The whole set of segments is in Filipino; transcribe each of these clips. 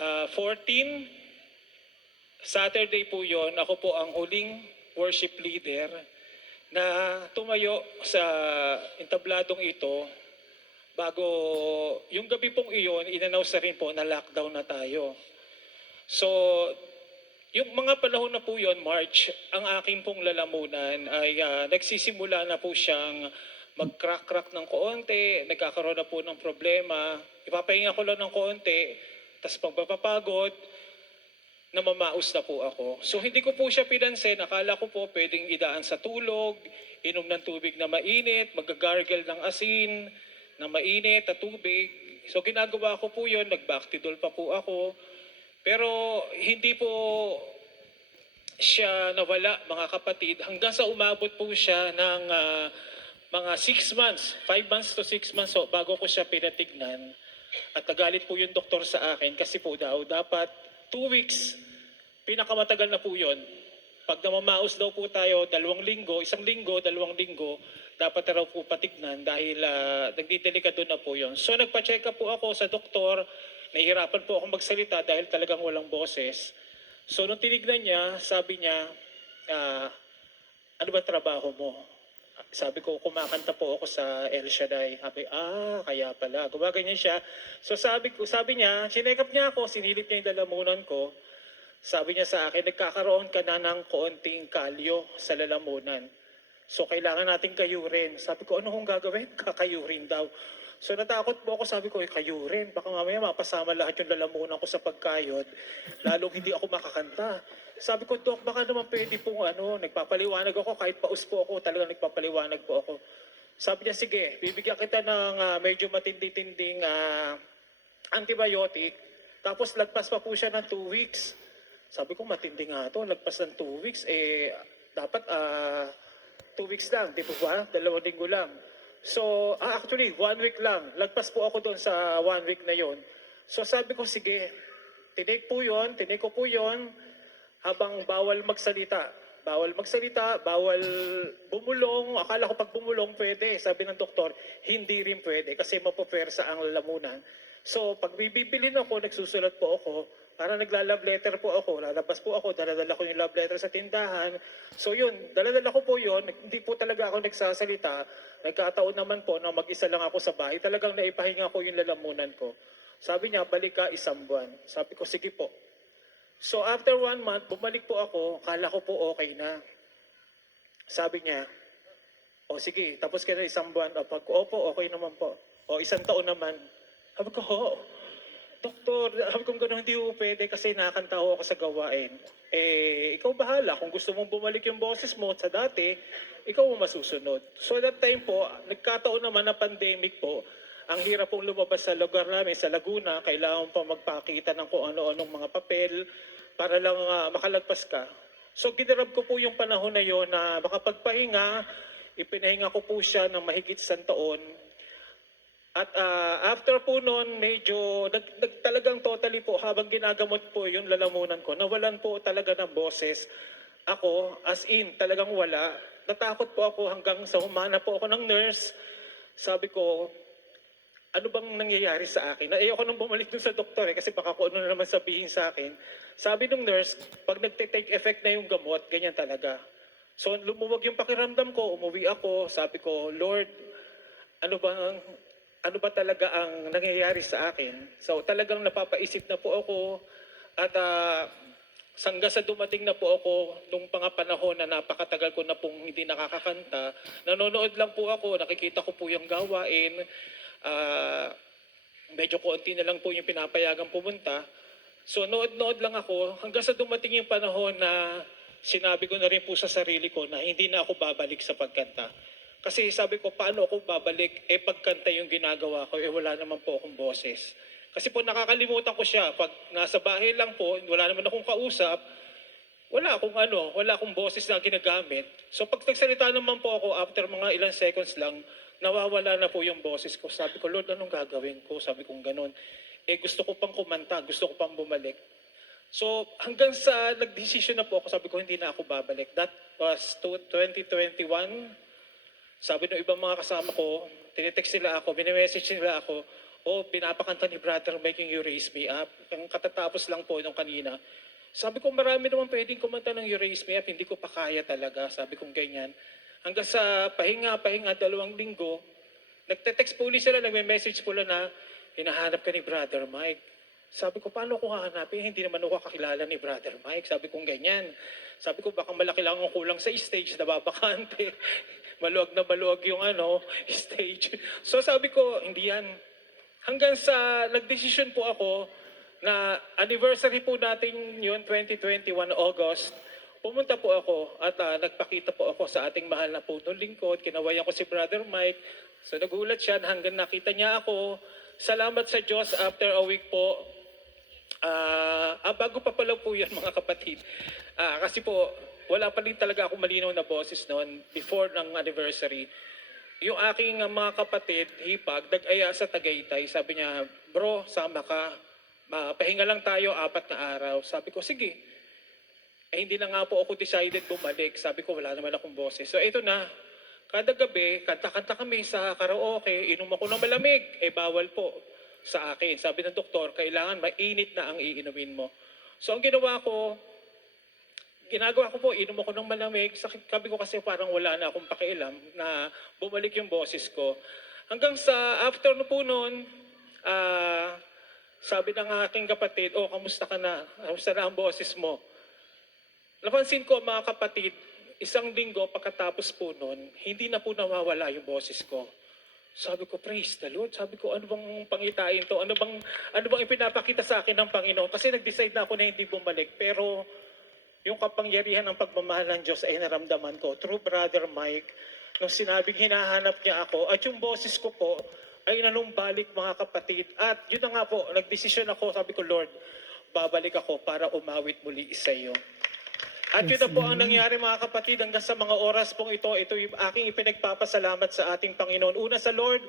uh, 14, Saturday po yon ako po ang huling worship leader na tumayo sa entabladong ito bago yung gabi pong iyon, inannounce na rin po na lockdown na tayo. So, yung mga panahon na po yon March, ang aking pong lalamunan ay ah, nagsisimula na po siyang mag-crack-crack ng konti, nagkakaroon na po ng problema, ipapahinga ko lang ng konti, tapos pagpapagod, namamaos na po ako. So hindi ko po siya pinansin, akala ko po pwedeng idaan sa tulog, inom ng tubig na mainit, magagargle ng asin na mainit at tubig. So ginagawa ko po yun, nag-bactidol pa po ako. Pero hindi po siya nawala mga kapatid hanggang sa umabot po siya ng ah, mga 6 months, 5 months to 6 months so, bago ko siya pinatignan. At nagalit po yung doktor sa akin kasi po daw dapat 2 weeks, pinakamatagal na po yun. Pag namamaos daw po tayo, dalawang linggo, isang linggo, dalawang linggo, dapat raw po patignan dahil uh, nagdidelikado na po yun. So nagpa-check up po ako sa doktor, nahihirapan po ako magsalita dahil talagang walang boses. So nung tinignan niya, sabi niya, ah, ano ba trabaho mo? Sabi ko, kumakanta po ako sa El Shaddai. Sabi, ah, kaya pala. Gumaganyan siya. So sabi ko, sabi niya, sinekap niya ako, sinilip niya yung lalamunan ko. Sabi niya sa akin, nagkakaroon ka na ng konting kalyo sa lalamunan. So kailangan natin kayurin. Sabi ko, ano kong gagawin? Kakayurin daw. So natakot po ako, sabi ko, eh, kayurin. Baka mamaya mapasama lahat yung lalamunan ko sa pagkayod. Lalong hindi ako makakanta. Sabi ko, Dok, baka naman pwede pong ano, nagpapaliwanag ako, kahit paus po ako, talagang nagpapaliwanag po ako. Sabi niya, sige, bibigyan kita ng ah, medyo matindi-tinding ah, antibiotic, tapos lagpas pa po siya ng two weeks. Sabi ko, matindi nga to, lagpas ng two weeks, eh, dapat ah, two weeks lang, di po ba? Dalawang linggo lang. So, ah, actually, one week lang. Lagpas po ako doon sa one week na yon. So sabi ko, sige, tinik po yon, tinik ko po yon, habang bawal magsalita. Bawal magsalita, bawal bumulong. Akala ko pag bumulong pwede. Sabi ng doktor, hindi rin pwede kasi mapupersa ang lalamunan. So pag bibibilin ako, nagsusulat po ako, para nagla-love letter po ako, lalabas po ako, daladala ko yung love letter sa tindahan. So yun, daladala ko po yun, hindi po talaga ako nagsasalita. Nagkataon naman po na mag-isa lang ako sa bahay, talagang naipahinga ko yung lalamunan ko. Sabi niya, balik ka isang buwan. Sabi ko, sige po. So after one month, bumalik po ako, kala ko po okay na. Sabi niya, o sige, tapos ka na isang buwan. O pag, opo, okay naman po. O isang taon naman. Sabi ko, ho, doktor, sabi ko gano'n, hindi po pwede kasi nakakanta ho ako sa gawain. Eh, ikaw bahala. Kung gusto mong bumalik yung boses mo sa dati, ikaw ang masusunod. So that time po, nagkataon naman na pandemic po, ang hirap pong lumabas sa lugar namin, sa Laguna, kailangan pa magpakita ng kung ano-anong mga papel para lang ah, makalagpas ka. So ginarab ko po yung panahon na yon na makapagpahinga, ipinahinga ko po siya ng mahigit sa taon. At ah, after po noon, medyo nag, nag- talagang totally po, habang ginagamot po yung lalamunan ko, nawalan po talaga ng boses. Ako, as in, talagang wala. Natakot po ako hanggang sa humana po ako ng nurse. Sabi ko, ano bang nangyayari sa akin? Ayoko nang bumalik dun sa doktor eh, kasi baka kung ano na naman sabihin sa akin. Sabi nung nurse, pag nagte-take effect na yung gamot, ganyan talaga. So lumuwag yung pakiramdam ko, umuwi ako, sabi ko, Lord, ano ba ang ano ba talaga ang nangyayari sa akin? So talagang napapaisip na po ako at uh, sangga sa dumating na po ako nung mga panahon na napakatagal ko na pong hindi nakakakanta, nanonood lang po ako, nakikita ko po yung gawain, ah, medyo konti na lang po yung pinapayagang pumunta. So nood-nood lang ako hanggang sa dumating yung panahon na sinabi ko na rin po sa sarili ko na hindi na ako babalik sa pagkanta. Kasi sabi ko, paano ako babalik? Eh pagkanta yung ginagawa ko, eh wala naman po akong boses. Kasi po nakakalimutan ko siya. Pag nasa bahay lang po, wala naman akong kausap, wala akong ano, wala akong boses na ginagamit. So pag nagsalita naman po ako after mga ilang seconds lang, nawawala na po yung boses ko. Sabi ko, Lord, anong gagawin ko? Sabi kong ganun. Eh gusto ko pang kumanta, gusto ko pang bumalik. So hanggang sa nagdesisyon na po ako, sabi ko, hindi na ako babalik. That was to 2021. Sabi ng ibang mga kasama ko, tinitext nila ako, minimessage nila ako, o pinapakanta ni Brother Mike yung You Raise Me Up. Ang katatapos lang po nung kanina. Sabi ko, marami naman pwedeng kumanta ng You Raise Me Up, hindi ko pa kaya talaga. Sabi kong ganyan. Hanggang sa pahinga, pahinga, dalawang linggo, nagte-text po ulit sila, nagme-message po na, hinahanap ka ni Brother Mike. Sabi ko, paano ko hahanapin? Hindi naman ako kakilala ni Brother Mike. Sabi kong ganyan. Sabi ko, baka malaki lang ang kulang sa stage, nababakante. maluwag na maluwag yung ano, stage. So sabi ko, hindi yan. Hanggang sa nagdesisyon po ako na anniversary po natin yun, 2021 August, pumunta po ako at ah, nagpakita po ako sa ating mahal na punong lingkod. Kinawayan ko si Brother Mike. So nagulat siya hanggang nakita niya ako. Salamat sa Diyos after a week po. Ah, ah, bago pa pala po yan mga kapatid. Ah, kasi po, wala pa rin talaga ako malinaw na boses noon before ng anniversary. Yung aking ah, mga kapatid, hipag, nag-aya sa Tagaytay. Sabi niya, bro, sama ka. Pahinga lang tayo, apat na araw. Sabi ko, sige. Eh, hindi na nga po ako decided bumalik. Sabi ko, wala naman akong boses. So, ito na. Kada gabi, kanta-kanta kami sa karaoke, inom ako ng malamig. Eh, bawal po sa akin. Sabi ng doktor, kailangan mainit na ang iinumin mo. So, ang ginawa ko, ginagawa ko po, inom ako ng malamig. Sakit sabi ko kasi parang wala na akong pakialam na bumalik yung boses ko. Hanggang sa after no po noon, ah, sabi ng aking kapatid, oh, kamusta ka na? Kamusta na ang boses mo? Napansin ko mga kapatid, isang linggo pagkatapos po noon, hindi na po nawawala yung boses ko. Sabi ko, praise the Lord. Sabi ko, ano bang pangitain to? Ano bang, ano bang ipinapakita sa akin ng Panginoon? Kasi nag-decide na ako na hindi bumalik. Pero yung kapangyarihan ng pagmamahal ng Diyos ay naramdaman ko through Brother Mike nung sinabing hinahanap niya ako at yung boses ko po ay nanumbalik mga kapatid. At yun na nga po, nagdesisyon ako, sabi ko, Lord, babalik ako para umawit muli sa iyo. At yun na po ang nangyari mga kapatid hanggang sa mga oras pong ito. Ito yung aking ipinagpapasalamat sa ating Panginoon. Una sa Lord,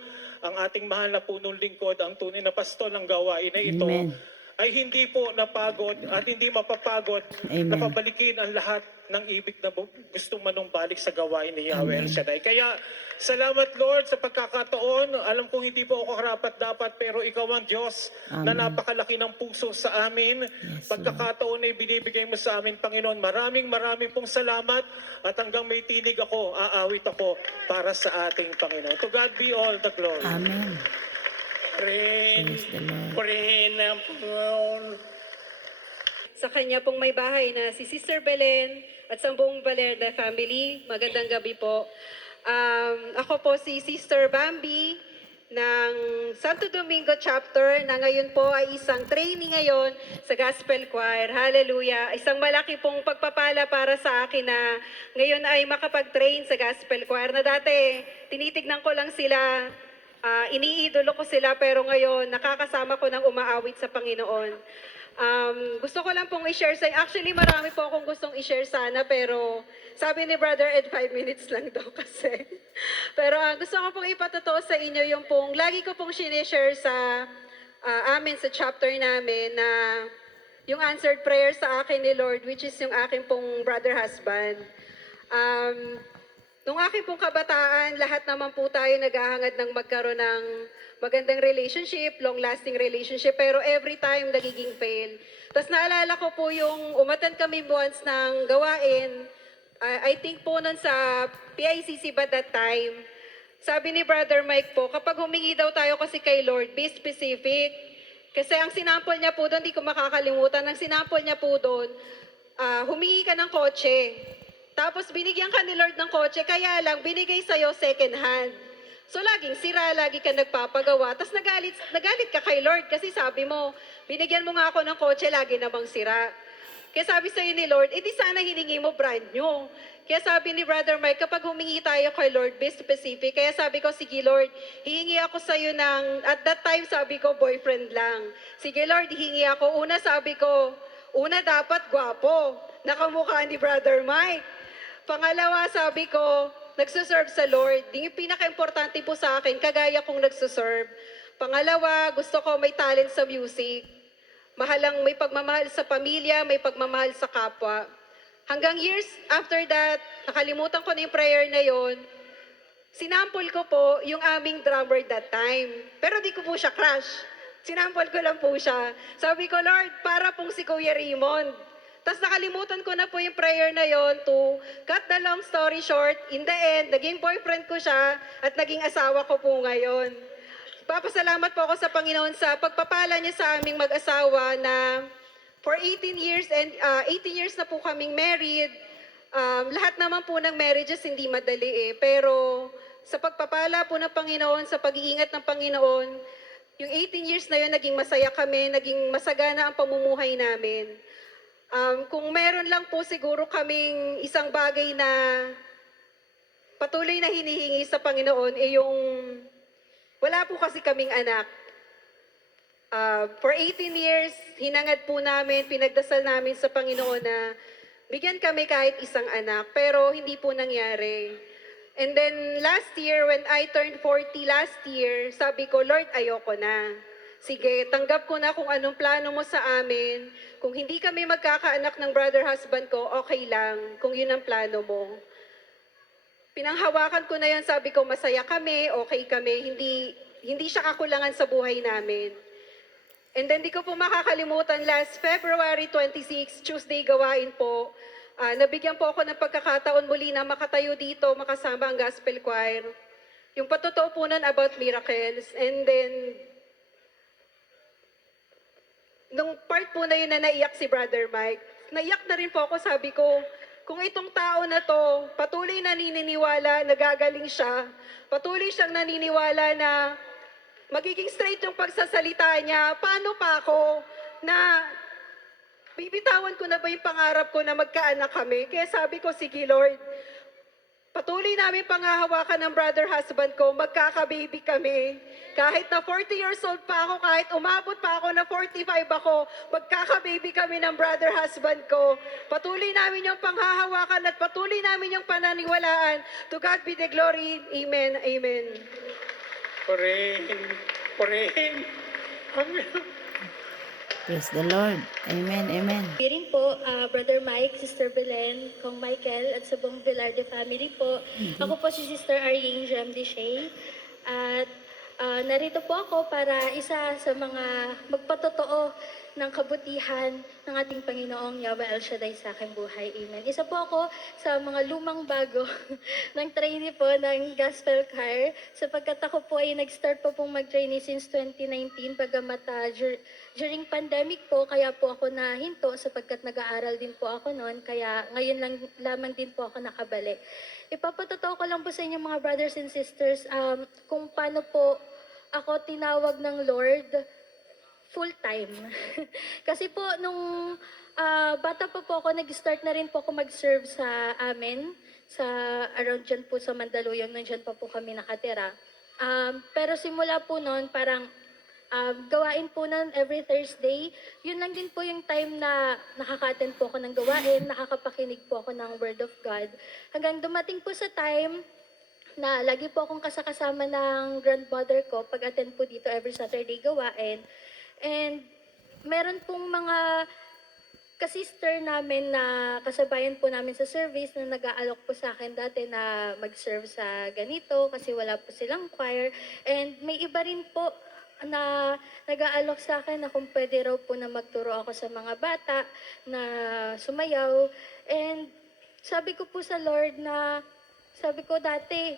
ang ating mahal na punong lingkod, ang tunay na pastol ng gawain na ito Amen. Ay hindi po napagod at hindi mapapagod Amen. na pabalikin ang lahat ng ibig na gustong manumbalik sa gawain ni Yahweh El. Shaddai. Kaya salamat Lord sa pagkakataon. Alam kong hindi po ako karapat dapat pero ikaw ang Diyos na Amen. napakalaki ng puso sa amin. Yes, Pagkakataon na ibinibigay mo sa amin, Panginoon. Maraming maraming pong salamat at hanggang may tinig ako, aawit ako para sa ating Panginoon. To God be all the glory. Amen. Pray, Praise the Lord. pray ng Panginoon. sa kanya pong may bahay na si Sister Belen at sa buong Valerda family. Magandang gabi po. Um, ako po si Sister Bambi ng Santo Domingo chapter na ngayon po ay isang training ngayon sa Gospel Choir. Hallelujah. Isang malaki pong pagpapala para sa akin na ngayon ay makapag-train sa Gospel Choir na dati tinitignan ko lang sila Ah, iniidolo ko sila pero ngayon nakakasama ko ng umaawit sa Panginoon. Um, gusto ko lang pong i-share sa Actually, marami po akong gustong i-share sana pero sabi ni Brother Ed, 5 minutes lang daw kasi. pero ah, gusto ko pong ipatotoo sa inyo yung pong lagi ko pong sinishare sa ah, amin sa chapter namin na yung answered prayer sa akin ni Lord which is yung aking pong brother husband. Um, Nung aking pong kabataan, lahat naman po tayo naghahangad ng magkaroon ng magandang relationship, long-lasting relationship, pero every time nagiging fail. Tapos naalala ko po yung umatan kami once ng gawain, I- I think po nun sa PICC ba that time, sabi ni Brother Mike po, kapag humingi daw tayo kasi kay Lord, be specific. Kasi ang sinample niya po doon, di ko makakalimutan, ang sinample niya po doon, ah, humingi ka ng kotse. Tapos binigyan ka ni Lord ng kotse, kaya lang binigay sa'yo second hand. So laging sira, lagi ka nagpapagawa. Tapos nagalit, nagalit ka kay Lord kasi sabi mo, binigyan mo nga ako ng kotse, lagi namang sira. Kaya sabi sa'yo ni Lord, edi sana hiningi mo brand new. Kaya sabi ni Brother Mike, kapag humingi tayo kay Lord, be specific. Kaya sabi ko, sige Lord, hihingi ako sa'yo ng, at that time sabi ko, boyfriend lang. Sige Lord, hihingi ako. Una sabi ko, una dapat gwapo. Nakamukha ni Brother Mike. Pangalawa, sabi ko, nagsuserve sa Lord. Yung pinaka-importante po sa akin, kagaya kong nagsuserve. Pangalawa, gusto ko may talent sa music. Mahalang may pagmamahal sa pamilya, may pagmamahal sa kapwa. Hanggang years after that, nakalimutan ko na yung prayer na yon. Sinample ko po yung aming drummer that time. Pero di ko po siya crush. Sinample ko lang po siya. Sabi ko, Lord, para pong si Kuya Raymond. Tapos nakalimutan ko na po yung prayer na yon to cut the long story short, in the end, naging boyfriend ko siya at naging asawa ko po ngayon. Papasalamat po ako sa Panginoon sa pagpapala niya sa aming mag-asawa na for 18 years and uh, 18 years na po kaming married. Um, lahat naman po ng marriages hindi madali eh. Pero sa pagpapala po ng Panginoon, sa pag-iingat ng Panginoon, yung 18 years na yun, naging masaya kami, naging masagana ang pamumuhay namin. Um, kung meron lang po siguro kaming isang bagay na patuloy na hinihingi sa Panginoon, eh yung wala po kasi kaming anak. Uh, for 18 years, hinangad po namin, pinagdasal namin sa Panginoon na bigyan kami kahit isang anak, pero hindi po nangyari. And then last year, when I turned 40 last year, sabi ko, Lord, ayoko na. Sige, tanggap ko na kung anong plano mo sa amin. Kung hindi kami magkakaanak ng brother husband ko, okay lang, kung yun ang plano mo. Pinanghawakan ko na yun, sabi ko, masaya kami, okay kami, hindi, hindi siya kakulangan sa buhay namin. And then di ko po makakalimutan, last February 26, Tuesday gawain po, ah, nabigyan po ako ng pagkakataon muli na makatayo dito, makasama ang gospel choir. Yung patotoo po nun about miracles. And then, nung part po na yun na naiyak si Brother Mike, naiyak na rin po ako, sabi ko, kung itong tao na to, patuloy na nininiwala na gagaling siya, patuloy siyang naniniwala na magiging straight yung pagsasalita niya, paano pa ako na bibitawan ko na ba yung pangarap ko na magkaanak kami? Kaya sabi ko, sige Lord, patuloy namin pangahawakan ng brother husband ko, magkaka-baby kami. Kahit na 40 years old pa ako, kahit umabot pa ako na 45 ako, magkaka-baby kami ng brother husband ko. Patuloy namin yung panghahawakan at patuloy namin yung pananiwalaan. To God be the glory. Amen. Amen. Purihin, purihin. Praise the Lord. Amen, amen. Rin po, ah, Brother Mike, Sister Belen, Kong Michael, at sa buong Velarde family po. Ako po si Sister Arlene Jem Deshay. At ah, narito po ako para isa sa mga magpatotoo ng kabutihan ng ating Panginoong Yahweh El Shaddai sa aking buhay. Amen. Isa po ako sa mga lumang bago ng trainee po ng Gospel Choir sapagkat ako po ay nag-start po pong mag-trainee since 2019 bagamat ah, dur- during pandemic po kaya po ako nahinto sapagkat nag-aaral din po ako noon kaya ngayon lang lamang din po ako nakabalik. Ipapatotoo ko lang po sa inyo mga brothers and sisters um, kung paano po ako tinawag ng Lord full time. Kasi po nung ah, bata pa po ako, nag-start na rin po ako mag-serve sa amin sa around dyan po sa Mandaluyong, nandyan pa po kami nakatira. Um, pero simula po noon, parang um, gawain po nun every Thursday. Yun lang din po yung time na nakaka-attend po ako ng gawain, nakakapakinig po ako ng Word of God. Hanggang dumating po sa time na lagi po akong kasakasama ng grandmother ko pag-attend po dito every Saturday gawain. And meron pong mga kasister namin na kasabayan po namin sa service na nag-aalok po sa akin dati na mag-serve sa ganito kasi wala po silang choir. And may iba rin po na nag-aalok sa akin na kung pwede raw po na magturo ako sa mga bata na sumayaw. And sabi ko po sa Lord na, sabi ko dati,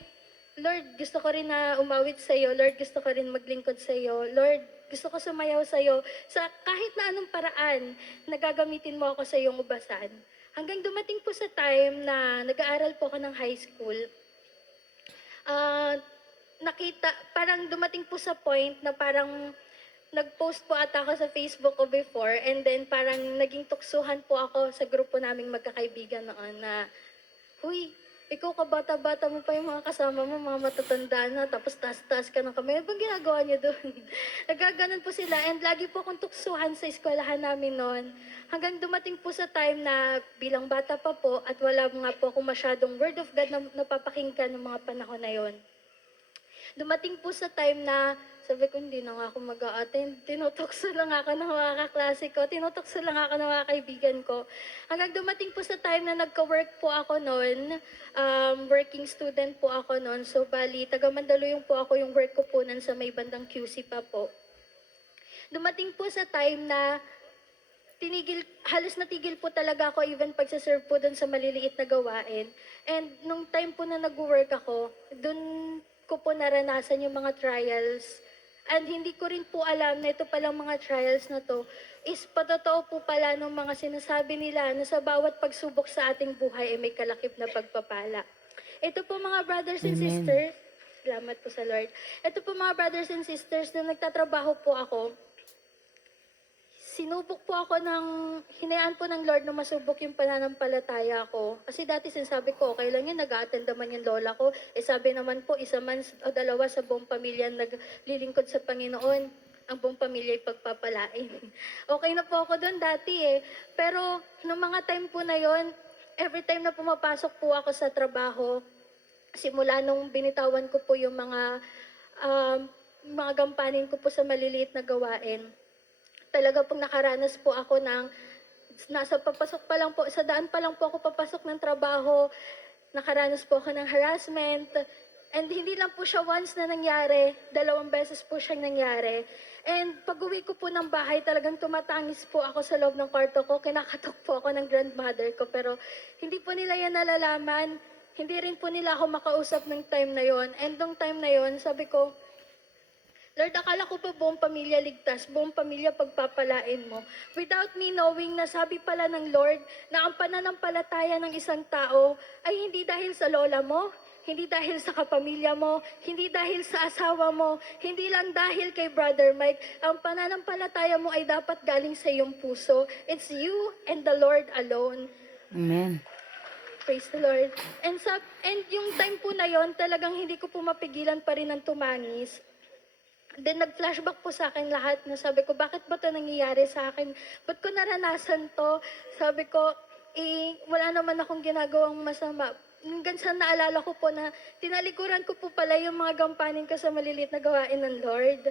Lord, gusto ko rin na umawit sa iyo. Lord, gusto ko rin maglingkod sa iyo. Lord, gusto ko sumayaw sa iyo. Sa kahit na anong paraan, nagagamitin mo ako sa iyong ubasan. Hanggang dumating po sa time na nag-aaral po ako ng high school, ah, nakita, parang dumating po sa point na parang nag-post po ata ako sa Facebook ko before and then parang naging tuksuhan po ako sa grupo naming magkakaibigan noon na, Huy, ikaw ka bata-bata mo pa yung mga kasama mo, mga matatanda na, tapos taas-taas ka ng kamay. Ano bang ginagawa niyo doon? Nagkaganon po sila and lagi po akong tuksuhan sa eskwelahan namin noon. Hanggang dumating po sa time na bilang bata pa po at wala nga po akong masyadong word of God na napapakinggan ng mga panahon na yon dumating po sa time na sabi ko, hindi na nga ako mag attend Tinutokso lang ako ng mga kaklase ko. Tinutokso lang ako ng mga kaibigan ko. Hanggang dumating po sa time na nagka-work po ako noon. Um, working student po ako noon. So, bali, taga Mandaluyong po ako yung work ko po nun sa may bandang QC pa po. Dumating po sa time na tinigil, halos natigil po talaga ako even pagsaserve po dun sa maliliit na gawain. And nung time po na nag-work ako, dun ko po naranasan yung mga trials. And hindi ko rin po alam na ito palang mga trials na to is patotoo po pala ng mga sinasabi nila na sa bawat pagsubok sa ating buhay ay may kalakip na pagpapala. Ito po mga brothers and Amen. sisters, salamat po sa Lord. Ito po mga brothers and sisters na nagtatrabaho po ako, sinubok po ako ng, hinayaan po ng Lord na masubok yung pananampalataya ko. Kasi dati sinasabi ko, okay lang yun, nag-a-attend naman yung lola ko. Eh sabi naman po, isa man o dalawa sa buong pamilya naglilingkod sa Panginoon, ang buong pamilya ay pagpapalain. okay na po ako doon dati eh. Pero, nung mga time po na yon every time na pumapasok po ako sa trabaho, simula nung binitawan ko po yung mga um, mga gampanin ko po sa maliliit na gawain, talaga pong nakaranas po ako ng nasa papasok pa lang po, sa daan pa lang po ako papasok ng trabaho, nakaranas po ako ng harassment, and hindi lang po siya once na nangyari, dalawang beses po siyang nangyari. And pag uwi ko po ng bahay, talagang tumatangis po ako sa loob ng kwarto ko, kinakatok po ako ng grandmother ko, pero hindi po nila yan nalalaman, hindi rin po nila ako makausap ng time na yon. And time na yon, sabi ko, Lord, akala ko pa buong pamilya ligtas, buong pamilya pagpapalain mo. Without me knowing na sabi pala ng Lord na ang pananampalataya ng isang tao ay hindi dahil sa lola mo, hindi dahil sa kapamilya mo, hindi dahil sa asawa mo, hindi lang dahil kay Brother Mike. Ang pananampalataya mo ay dapat galing sa iyong puso. It's you and the Lord alone. Amen. Praise the Lord. And, sa, and yung time po na yon, talagang hindi ko po mapigilan pa rin ng tumangis. Then nag-flashback po sa akin lahat na sabi ko, bakit ba ito nangyayari sa akin? Ba't ko naranasan to? Sabi ko, eh, wala naman akong ginagawang masama. Hanggang sa naalala ko po na tinalikuran ko po pala yung mga gampanin ko sa maliliit na gawain ng Lord.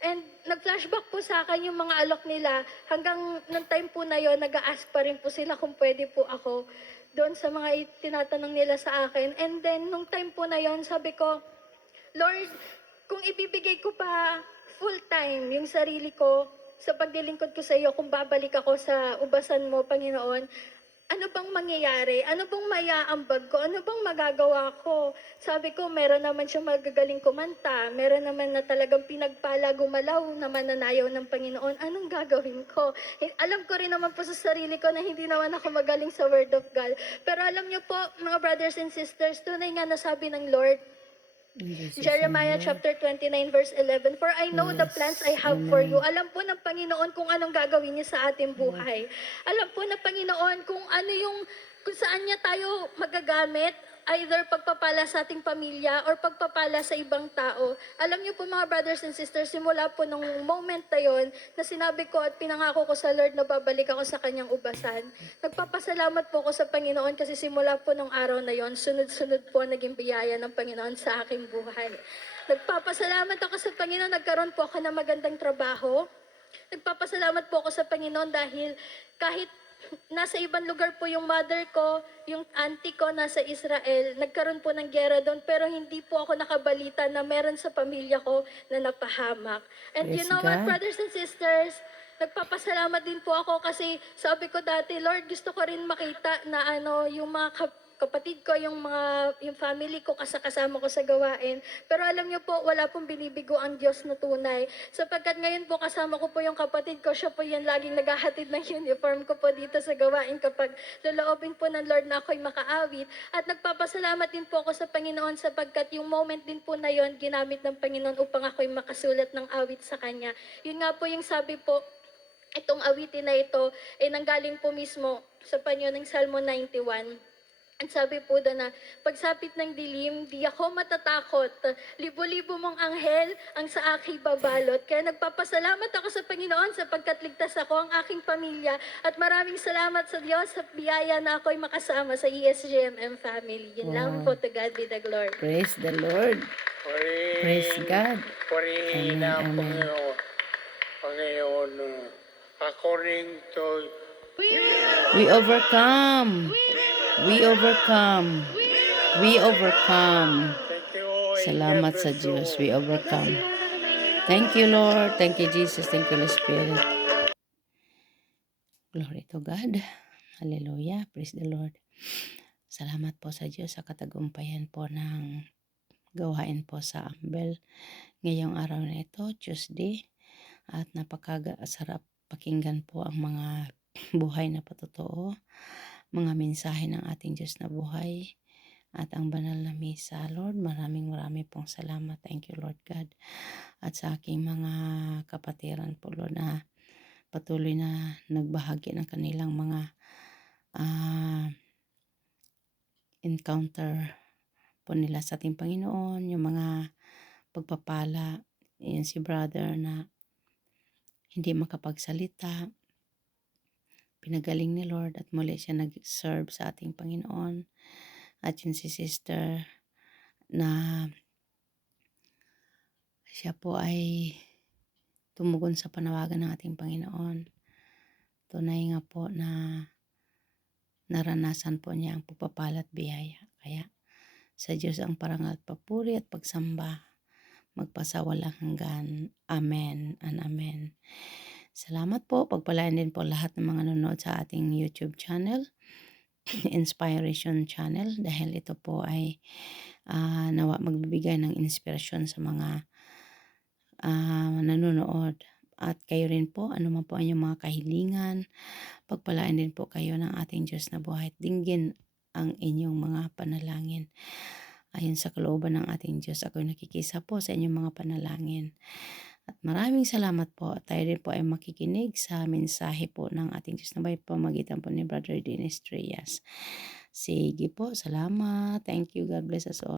And nag-flashback po sa akin yung mga alok nila. Hanggang nung time po na yon nag-a-ask pa rin po sila kung pwede po ako doon sa mga tinatanong nila sa akin. And then, nung time po na yon sabi ko, Lord, kung ibibigay ko pa full time yung sarili ko sa paglilingkod ko sa iyo, kung babalik ako sa ubasan mo, Panginoon, ano bang mangyayari? Ano bang mayaambag ko? Ano bang magagawa ko? Sabi ko, meron naman siya magagaling kumanta. Meron naman na talagang pinagpala, gumalaw, na mananayaw ng Panginoon. Anong gagawin ko? Alam ko rin naman po sa sarili ko na hindi naman ako magaling sa Word of God. Pero alam niyo po, mga brothers and sisters, tunay nga nasabi ng Lord, Jeremiah chapter 29 verse 11, For I know the Yes, plans I have for amen. you. Alam po ng Panginoon kung anong gagawin niya sa ating buhay. Alam po ng Panginoon kung ano yung, kung saan niya tayo magagamit, either pagpapala sa ating pamilya or pagpapala sa ibang tao. Alam niyo po mga brothers and sisters, simula po nung moment na yon na sinabi ko at pinangako ko sa Lord na babalik ako sa kanyang ubasan. Nagpapasalamat po ako sa Panginoon kasi simula po nung araw na yon, sunod-sunod po naging biyaya ng Panginoon sa aking buhay. Nagpapasalamat ako sa Panginoon, nagkaroon po ako ng magandang trabaho. Nagpapasalamat po ako sa Panginoon dahil kahit nasa ibang lugar po yung mother ko, yung auntie ko nasa Israel, nagkaroon po ng gera doon, pero hindi po ako nakabalita na meron sa pamilya ko na napahamak. And you Praise know what, God. brothers and sisters, nagpapasalamat din po ako kasi sabi ko dati, Lord, gusto ko rin makita na ano, yung mga kapatid ko, yung mga yung family ko kasakasama ko sa gawain. Pero alam niyo po, wala pong binibigo ang Diyos na tunay. Sapagkat ngayon po kasama ko po yung kapatid ko, siya po yan laging naghahatid ng uniform ko po dito sa gawain kapag loloobin po ng Lord na ako'y makaawit. At nagpapasalamat din po ako sa Panginoon sapagkat yung moment din po na yon ginamit ng Panginoon upang ako'y makasulat ng awit sa Kanya. Yun nga po yung sabi po, itong awitin na ito ay nanggaling po mismo sa panyo ng Salmo 91. At sabi po doon na, pagsapit ng dilim, di ako matatakot. Libo-libo mong anghel ang sa aking babalot. Kaya nagpapasalamat ako sa Panginoon sapagkat ligtas ako ang aking pamilya. At maraming salamat sa Diyos sa biyaya na ako'y makasama sa ESGMM family. Yun lang Wow. po, to God be the glory. Praise the Lord. Puri, Praise God. Purihin Amen, ang. Panginoon. Panginoon, according to We overcome. We overcome. We overcome. Salamat sa Diyos. We overcome. Thank you, Lord. Thank you, Jesus. Thank you, Holy Spirit. Glory to God. Hallelujah. Praise the Lord. Salamat po sa Diyos sa katagumpayan po ng gawain po sa Ambel. Ngayong araw na ito, Tuesday. At napakasarap pakinggan po ang mga buhay na patotoo. Mga mensahe ng ating Diyos na buhay. At ang banal na misa, Lord, maraming maraming pong salamat. Thank you, Lord God. At sa aking mga kapatiran po, Lord, na patuloy na nagbahagi ng kanilang mga ah, encounter po nila sa ating Panginoon, yung mga pagpapala, yun si brother na hindi makapagsalita, pinagaling ni Lord at muli siya nag-serve sa ating Panginoon. At yun si sister na siya po ay tumugon sa panawagan ng ating Panginoon. Tunay nga po na naranasan po niya ang pagpapala at biyaya. Kaya sa Diyos ang parangal at papuri at pagsamba magpasawalang hanggan. Amen and Amen. Salamat po. Pagpalain din po lahat ng mga nanonood sa ating YouTube channel, Inspiration Channel, dahil ito po ay ah, nawa magbibigay ng inspirasyon sa mga ah, nanonood. At kayo rin po, ano man po ang inyong mga kahilingan, pagpalain din po kayo ng ating Diyos na buhay dinggin ang inyong mga panalangin. Ayon sa kalooban ng ating Diyos, ako'y nakikisa po sa inyong mga panalangin. At maraming salamat po. At tayo rin po ay makikinig sa mensahe po ng ating Diyos na buhay pamagitan po ni Brother Dennis Trias. Sige po, salamat. Thank you. God bless us all.